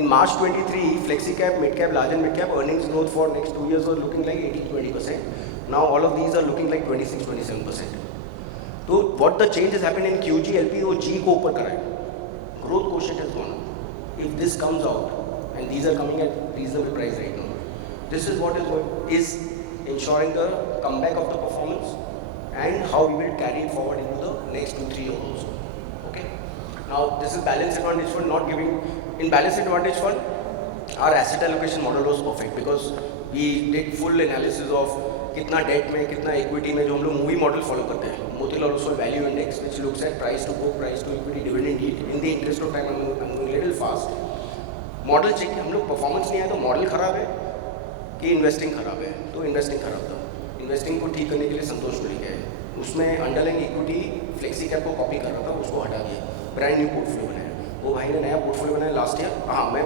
In March 23, flexi cap, mid cap, large and mid cap earnings growth for next 2 years was looking like 18-20%. Now all of these are looking like 26-27%. So what the change has happened in QG, LP, वो G को ऊपर करा है. Growth quotient has gone up. If this comes out, and these are coming at reasonable price right now, this is what is ensuring the comeback of the performance and how we will carry it forward into the next 2-3 years also. Okay. Now this is balance advantage fund not giving. In balanced advantage fund, our asset allocation model was perfect because we did full analysis of कितना date में, कितना equity में, जो हम लोग movie model follow करते हैं, Motilal Oswal value index which looks at price to book, price to equity, dividend yield. In the interest of time, I'm going little fast. Model check हम लोग परफॉर्मेंस नहीं आया तो मॉडल खराब है कि इन्वेस्टिंग खराब है, तो इन्वेस्टिंग खराब था. इन्वेस्टिंग को ठीक करने के लिए संतोष को लेके आए, उसमें अंडरलाइन इक्विटी फ्लेक्सी कैप को कॉपी कर रहा था, उसको हटा दिया, ब्रांड न्यू पोर्टफोलियो बनाया. वो भाई ने नया पोर्टफोलियो बनाया लास्ट ईयर. हाँ, मैं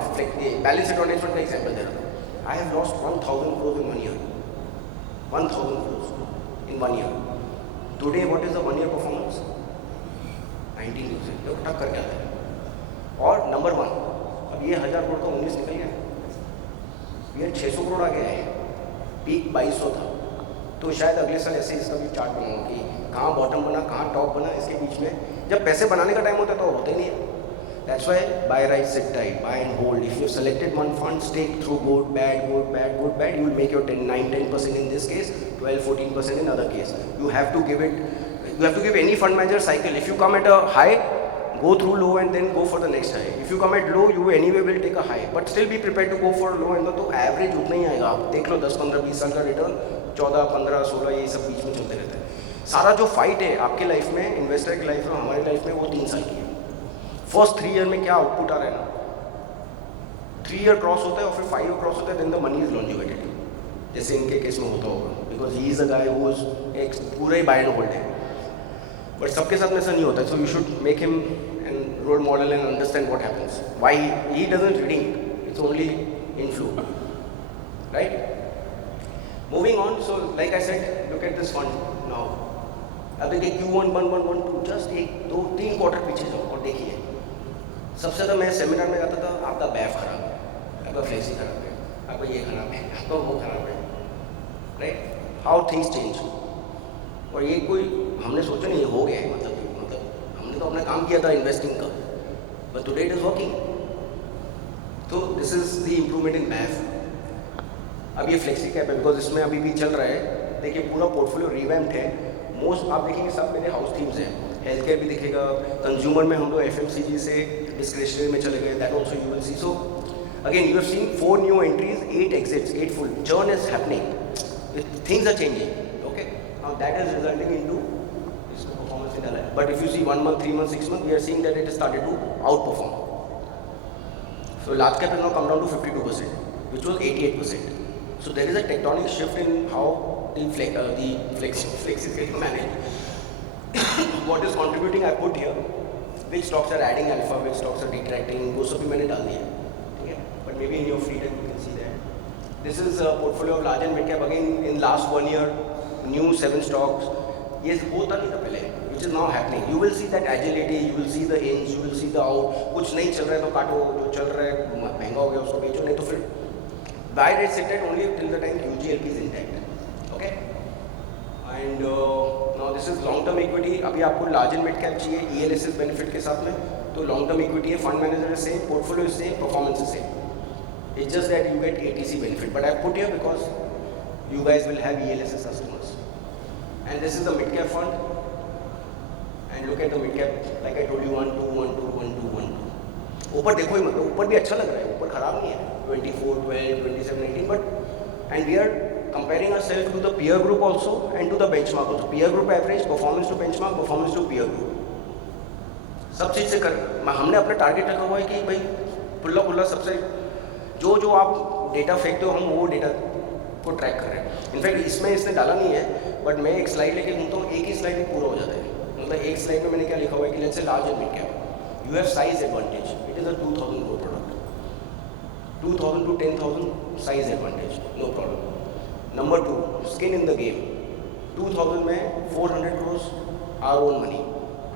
बैलेंस एडवांटेज फंड का एग्जाम्पल दे रहा था. I have lost 1000 crores in 1 year. 1000 crores in 1 year. Today what is the 1 year performance? 19%. लोग टक करके आते हैं. और नंबर 1, अब ये 1000 करोड़ का 19 निकल गया, ये 600 करोड़ आ गया है, पीक 2200 था. तो शायद अगले साल ऐसे इसका भी चार्ट बनाऊँ कि कहाँ बॉटम बना, कहाँ टॉप बना, इसके बीच में जब पैसे बनाने का टाइम होता है तो होते ही नहीं है. That's why buy right, sit tight, buy and hold. If you have selected one fund, stick through good, bad, good, bad, good, bad. You will make your 9-10% in this case, 12-14% in other case. You have to give any fund manager cycle. If you come at a high, go through low and then go for the next high. If you come at low, you anyway will take a high, but still be prepared to go for low and तो average उतना ही आएगा. आप देख लो 10, 15, 20 साल का return, 14, 15, 16 ये सब बीच में चलते रहते हैं. सारा जो फाइट है आपके लाइफ में, इन्वेस्टर की लाइफ में, हमारी लाइफ में, वो 3 साल की है. फर्स्ट 3 ईयर में क्या आउटपुट आ रहा है ना, 3 ईयर क्रॉस होता है और फिर 5 ईयर क्रॉस होता है, then the money is longevited, जैसे इनके केस में होता होगा, because he is a guy who is एक पूरा ही बाय एंड होल्ड है. बट सबके साथ में ऐसा नहीं होता है. So you should make him an role model and understand what happens, why he doesn't reading, it's only inflow, right. Moving on. So like I said, look at this fund now. अब देखिए Q1, 1, 1, 1, 2, just 1, 2, 3 quarter पीछे जाओ और देखिए सबसे ज़्यादा मैं seminar में जाता था, आपका बैफ खराब है, आपका फ्लेक्सी खराब है, आपका ये खराब है, आपका वो खराब है, राइट? How things change. और ये कोई हमने सोचा नहीं, ये हो गया है, मतलब हमने तो अपना काम किया था इन्वेस्टिंग का, but today it is working. तो this is the improvement in BAF. अब ये फ्लेक्सी कैप है, बिकॉज इसमें अभी भी चल रहा है। देखिए पूरा पोर्टफोलियो रिवैम्प्ड है। मोस्ट आप देखेंगे सब मेरे हाउस थीम्स हैं। हेल्थ केयर भी दिखेगा, कंज्यूमर में हम लोग FMCG से डिस्क्रिशनरी में चले गए, that also you will see. So again you have seen 4 new entries, 8 exits, 8 full churn is happening, things are changing, okay. Now that is resulting into इसको परफॉर्मेंस इन अलग। But if you see 1 month, 3 months, 6 months, we are seeing that it started to outperform. So large cap has now come down to 52%, which was 88%. So there is a tectonic shift in how the flex is getting managed. What is contributing I put here, which stocks are adding alpha, which stocks are detracting, वो सब भी मैंने डाल दिया, ठीक है? But maybe in your free time you can see that. This is a portfolio of large and mid cap. Again, in last 1 year, new 7 stocks. ये होता नहीं था पहले, which is now happening. You will see that agility, you will see the ins, you will see the out. कुछ नहीं चल रहा है तो काटो, जो चल रहा है महंगा हो गया उसको बेचो, नहीं तो फिर buy rate sit at only till the time QGLP is intact, okay? And now this is long term equity. अभी आपको large and mid cap चाहिए ELSS benefit के साथ में, तो long term equity है, fund manager is same, portfolio is same, performance is same. It's just that you get ATC benefit, but I put here because you guys will have ELSS customers. And this is the mid cap fund. And look at the mid cap, like I told you, 1 2 1 2 1 2 1 2. ऊपर देखो ही मतलब, ऊपर भी अच्छा लग रहा है, ऊपर खराब नहीं है, 24 12 27 18, but and we are comparing ourselves to the peer group also and to the benchmark also. Peer group average, performance to benchmark, performance to peer group, सब चीज़ से कर हमने अपना टारगेट रखा हुआ है कि भाई खुला सबसे जो आप डेटा फेंकते हो, हम वो डेटा को ट्रैक कर रहे हैं। इनफैक्ट इसमें इसने डाला नहीं है, बट मैं एक स्लाइड लेके घूमता हूँ, एक ही स्लाइड में पूरा हो जाता है। मतलब एक स्लाइड में मैंने क्या लिखा हुआ है कि let's say large and mid cap, you have size advantage, it is a 2000 crore product, 2000 to 10,000 size advantage, no problem. Number 2, skin in the game, 2000 में 400 crores our own money,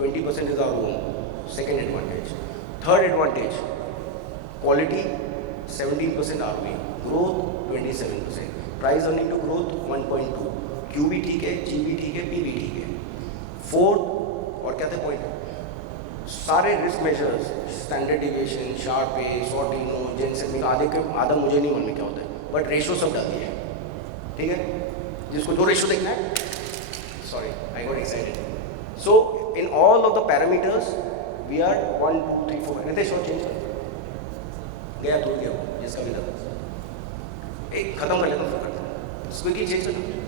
20% is our own, second advantage. Third advantage, quality 17% ROE, growth 27%, price earning to growth 1.2, क्यू भी ठीक है, जी भी ठीक है, P भी ठीक है। फोर्थ और क्या थे पॉइंट, सारे risk measures, standard deviation, sharp पे, सॉर्टिनो, जेनसेन, आधा मुझे नहीं मालूम क्या होता है, बट रेशो सब डाल दिया है, ठीक है? जिसको जो रेशो देखना है, sorry I got excited. So in all of the parameters we are 1 2 3 4, Nitesh और चेंज कर गया तो गया जिसका भी था, एक खत्म कर लेता हूँ, क्विकली चेंज कर दो।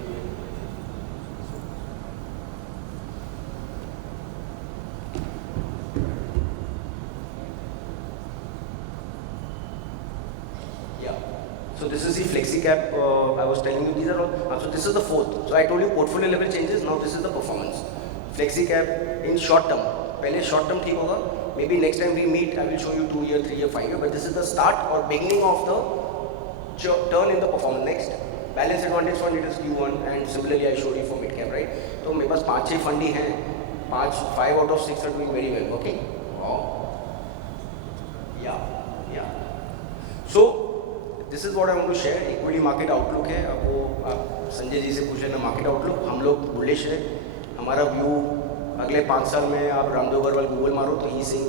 So this is the flexi cap I was telling you. These are all. So this is the fourth. So I told you portfolio level changes. Now this is the performance. Flexi cap in short term. पहले short term ठीक होगा. Maybe next time we meet, I will show you 2 year, 3 year, 5 year. But this is the start or beginning of the turn in the performance. Next, balance advantage fund, it is Q1, and similarly I showed you for mid cap, right? तो मेरे पास 5-6 fund ही हैं. 5 out of 6 are doing very well. Okay. Wow. Yeah. So this is what I want to share. Equity market outlook है, अब वो आप संजय जी से पूछ लेना मार्केट आउटलुक। हम लोग बुलिश है, हमारा व्यू अगले 5 साल में आप रामदेव अग्रवाल गूगल मारो तो ही सिंग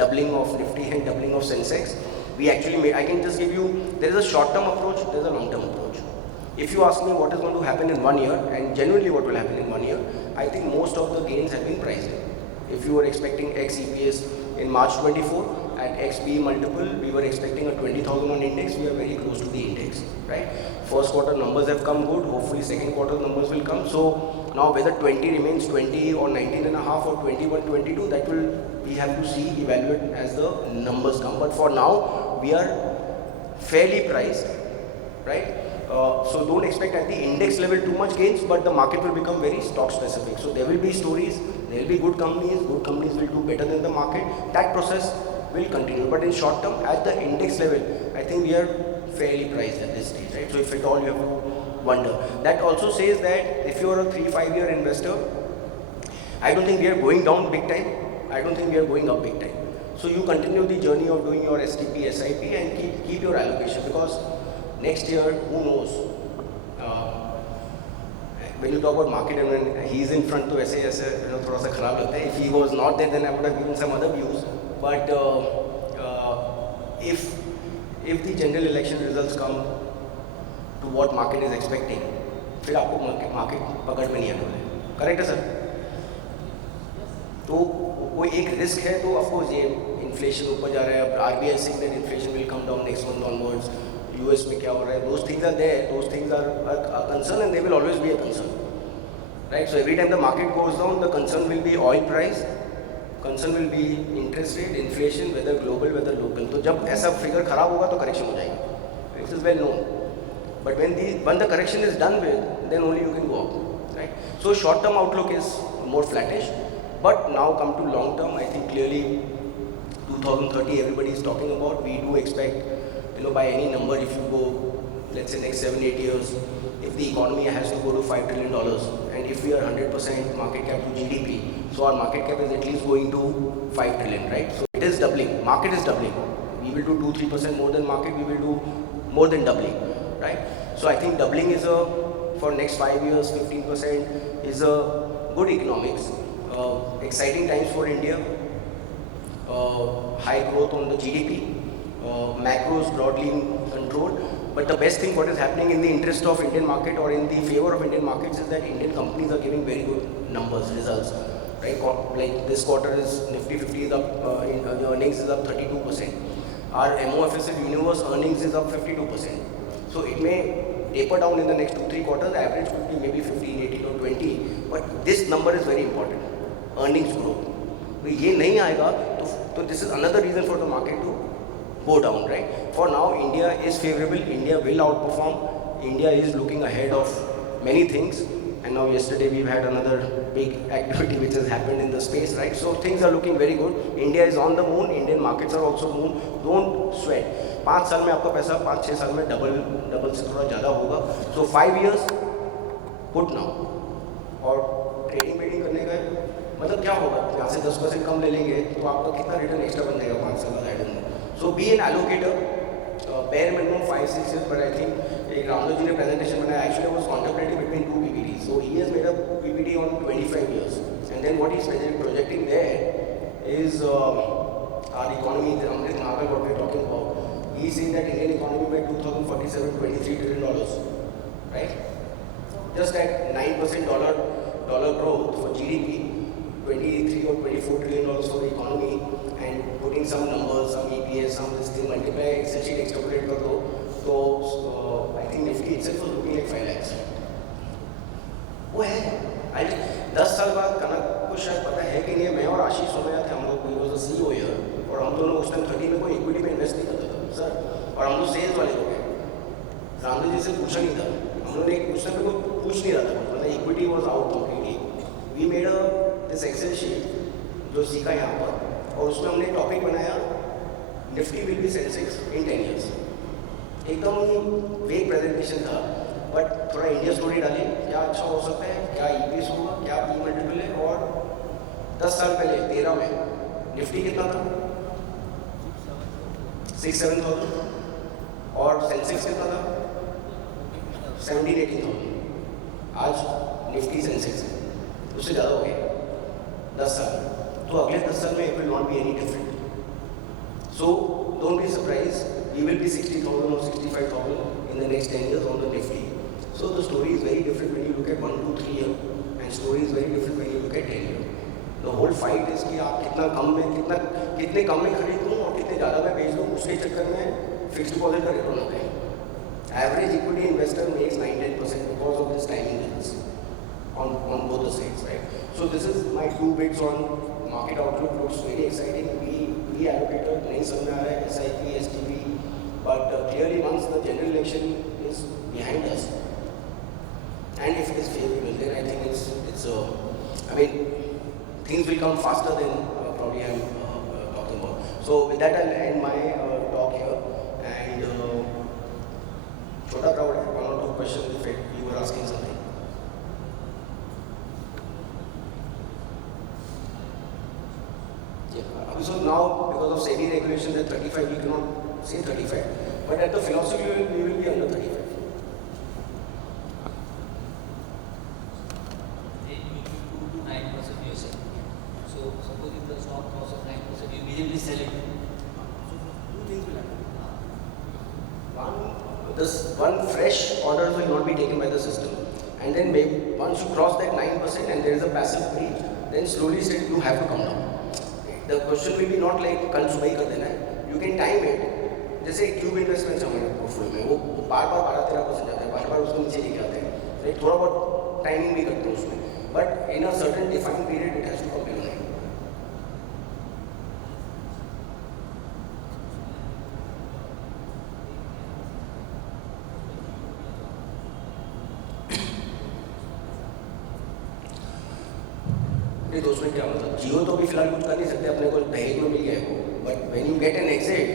doubling of Nifty and doubling of Sensex. We actually I can just give you, there is a short term approach, there is a long term approach. If you ask me what is going to happen in 1 year and genuinely what will happen in 1 year, I think most of the gains have been priced. If you are expecting X EPS in March 24 at XP multiple, we were expecting a 20,000 on index. We are very close to the index, right? First quarter numbers have come good. Hopefully second quarter numbers will come. So now whether 20 remains 20 or 19.5 or 21 22, that will we have to see, evaluate as the numbers come. But for now we are fairly priced, right? So don't expect at the index level too much gains, but the market will become very stock specific. So there will be stories, there will be good companies will do better than the market. That process will continue. But in short term, at the index level, I think we are fairly priced at this stage, right? So if at all you have to wonder. That also says that if you are a 3-5 year investor, I don't think we are going down big time. I don't think we are going up big time. So you continue the journey of doing your STP, SIP and keep your allocation, because next year, who knows? When you talk about market and when he is in front, तो ऐसे थोड़ा सा खराब लगता है. If he was not there, then I would have given some other views. But if the general election results come to what market is expecting, फिर आपको market पकड़ में नहीं आने वाले. करेक्ट है सर? तो कोई एक रिस्क है, तो ऑफकोर्स ये इन्फ्लेशन ऊपर जा रहा है. अब RBI saying that inflation will come down next month onwards. US में क्या हो रहा है? Those things are there. Those things are a concern and they will always be a concern. Right? So every time the market goes down, the concern will be oil price, concern will be interest rate, inflation, whether global, whether local. तो जब ऐसा figure खराब होगा तो correction हो जाएगी. This is well known. But when the correction is done with, then only you can go up. Right? So short-term outlook is more flattish. But now come to long term, I think clearly 2030 everybody is talking about. We do expect, by any number, if you go, let's say next 7-8 years, if the economy has to go to $5 trillion, and if we are 100% market cap to GDP, so our market cap is at least going to 5 trillion, right? So it is doubling, market is doubling. We will do 2-3% more than market, we will do more than doubling, right? So I think doubling is for next 5 years, 15% is a good economics. Exciting times for India, high growth on the GDP, macros broadly in control. But the best thing what is happening in the interest of Indian market or in the favor of Indian markets is that Indian companies are giving very good numbers, results. Right? Like this quarter is Nifty 50 is up, the earnings is up 32%. Our MOFSL Universe earnings is up 52%. So it may taper down in the next 2-3 quarters. The average could be maybe 15, 18 or 20. But this number is very important. Earnings growth. तो ये नहीं आएगा तो this is another reason for the market to go down, right? For now, India is favorable. India will outperform. India is looking ahead of many things. And now yesterday we've had another big activity which has happened in the space, right? So things are looking very good. India is on the moon. Indian markets are also moon. Don't sweat. 5 साल में आपका पैसा 5-6 साल में double से थोड़ा ज़्यादा होगा. So 5 years, put now. और ट्रेडिंग करने का मतलब क्या होगा? यहाँ से 10% कम ले लेंगे तो आपका कितना रिटर्न एक्स्ट्रा बन जाएगा 5 साल बाद? I don't know. So be an allocator. Bare minimum 5-6 years, but I think एक रामदेव जी ने presentation बनाया. Actually, I was contemplating between 2 PPTs. So he has made a PPT on 25 years, and then what he's projecting there is our economy, the Amrit Mahakal, what we're talking about. He's saying that Indian economy by 2047, $23 trillion, right? Just at 9% dollar growth for GDP, 23 or 24 trillion dollars for the economy, and putting some numbers, some EPS, some this thing, multiply, Excel sheet extrapolate कर दो, तो I think Nifty itself was looking like 5 lakhs. वो है, 10 साल बाद कनक को शायद पता है कि नहीं. मैं और आशीष सोमैया थे, हम लोग, he was a CEO here, और हम दोनों उस टाइम 30 में कोई इक्विटी में इन्वेस्ट नहीं करता था सर, और हम लोग सेल्स वाले लोग हैं. रामदेव जी से पूछा नहीं था, हम लोगों ने उस टाइम कोई पूछ नहीं रहा था, मतलब equity was out completely. We made this Excel sheet जो सीखा यहाँ पर, और उसमें हमने टॉपिक बनाया Nifty will be Sensex in 10 years. एकदम वेग प्रेजेंटेशन था, बट थोड़ा इंडिया स्टोरी डाली, क्या अच्छा हो सकता है, क्या ईपीएस होगा, क्या पी मल्टीपल है. और 10 साल पहले 13 में निफ्टी कितना था? 6-7,000. और सेंसेक्स कितना था? 17-18,000. आज निफ्टी सेंसेक्स है, उससे ज़्यादा हो गया 10 साल. तो अगले 10 साल में it will not be any different. So don't be surprise, we will be 60,000 or 65,000 in the next 10 years on the Nifty. So the story is very different when you look at 1, 2, 3 year, and story is very different when you look at 10 year. The whole fight is कि आप कितने कम में खरीदूँ और कितने ज़्यादा में बेच दूँ, उसके चक्कर में फिक्स्ड डिपॉजिट का रिटर्न आता है. Average equity investor makes 9-10% because of this timing difference on both the sides, right? So this is my 2 bits on market outlook. Looks very exciting. We allocated, नहीं समझ में आ रहा है SIP, STP, but clearly once the general election is behind us, and if it is favorable, then I think it's I mean things will come faster than probably I'm talking about. So with that I'll end my talk here, and छोटा crowd है, 1 or 2 questions if you were asking something. So now, because of SEBI regulation, that 35, we cannot say 35. But at the philosophy level, we will be under 35. Then you need to do 9% you say. So suppose if the stock crosses 9%, you immediately sell it. So two things will happen. One fresh order will not be taken by the system. And then maybe once you cross that 9% and there is a passive breach, then slowly you have to come down. The question will be not like कल सुबह ही कर देना है. You can time it. जैसे tube investments हमारे portfolio में वो बार 12-13% जाते हैं, बार उसको नीचे लेके आते हैं. लाइक थोड़ा बहुत टाइमिंग भी करते हैं उसमें. But in a certain defined period it has to come down. तो उसमें क्या मतलब जियो तो अभी फिलहाल कुछ कर नहीं सकते, अपने को दहेज में मिल गया है वो. But when you get an exit,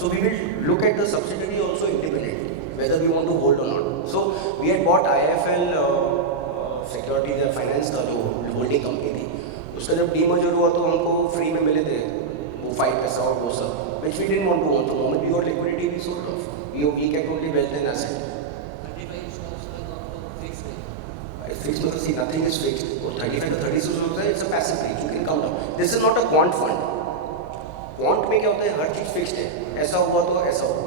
so we will look at the subsidiary also independently, whether we want to hold or not. So we had bought IIFL Security, the finance था जो होल्डिंग कंपनी थी. उसका जब demerger हुआ तो हमको free में मिले थे वो 5 पैसा और वो सब, which we didn't want to own. The moment we got liquidity, we sold off. We kept only wealth and asset. 35 stocks were not fixed. Fixed मतलब see nothing is fixed. वो 35 का 30 होता है, it's a passive rate. You can come down. This is not a quant fund. Quant में क्या होता है, हर चीज फिक्स्ड है. ऐसा हुआ तो ऐसा होगा.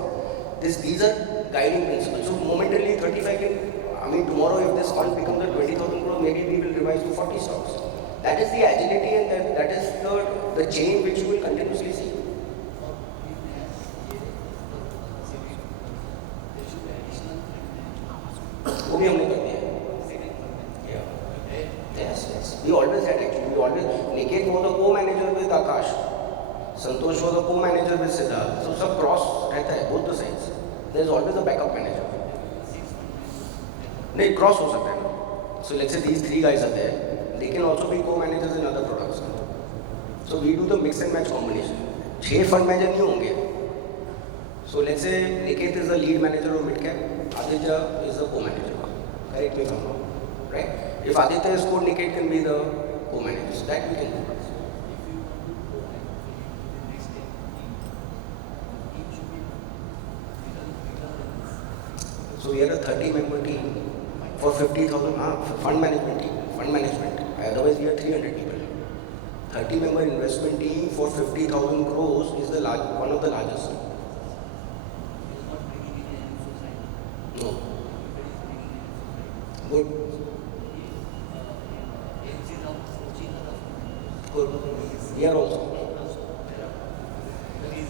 These are guiding principles. So momentarily 35 can, I mean tomorrow if this fund becomes a 20,000 crore, maybe we will revise to 40 stocks. That is the agility and that is the change which you will continuously see. वो भी हमने कर दिया. Yes. We always had actually. We always. Niket was the co-manager with Akash. Santosh was the co-manager with Siddharth. So सब cross रहता है both the sides. There is always a backup manager. नहीं cross हो सकता है ना. So let's say these 3 guys are there. They can also be co-managers in other products. So we do the mix and match combination. 6 fund manager नहीं होंगे. So let's say Niket is the lead manager of midcap. Aditya is the co-manager. Correct me if I'm wrong. Right? If Aditya is good, Niket can be the co-manager. So that we can do. So we are a 30-member team for 50,000 fund management team. Fund management. Otherwise we are 300 people. 30-member investment team for 50,000 crores is the one of the largest. No. Good. Good. We are also.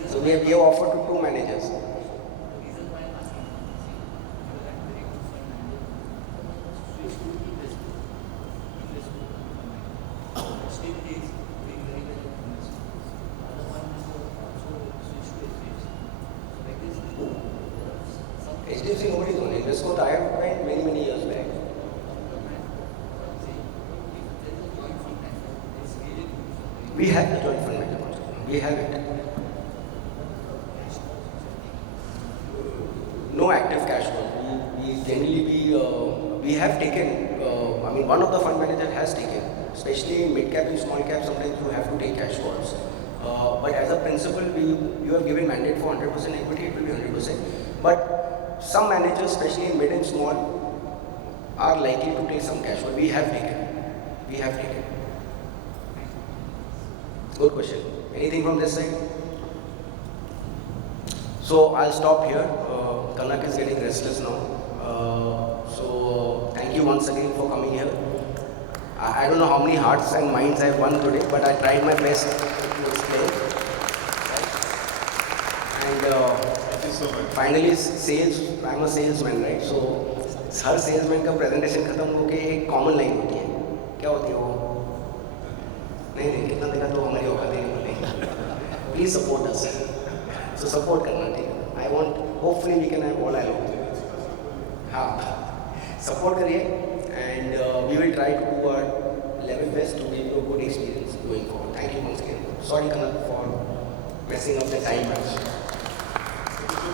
So we have offered to 2 managers. HDFC nobody is on it. This code I have tried many years back. We have the joint fund manager. We have it. No active cash flow. We generally we have taken. I mean, one of the fund manager has taken. Especially in mid cap and small cap, sometimes you have to take cash calls. But as a principle, you have given mandate for 100% equity. It will be 100%. But some managers, especially in mid and small, are likely to take some cash. But we have taken. We have taken. Good question. Anything from this side? So I'll stop here. Kanak is getting restless now. So thank you once again for coming here. I don't know how many hearts and minds I've won today, but I tried my best to explain. And finally, sales. I'm a salesman, right? So her salesman का presentation खत्म होके एक common line होती है. क्या होती है वो? नहीं कितना देखा तो हमारी औकात नहीं बोलेंगे. Please support us. So support करना ठीक है. I want. Hopefully we can have all along. हाँ. Support करिए. And we will try to do our level best to give you a good experience going forward. Thank you once again. Sorry, Kanak, for messing up the time. If you can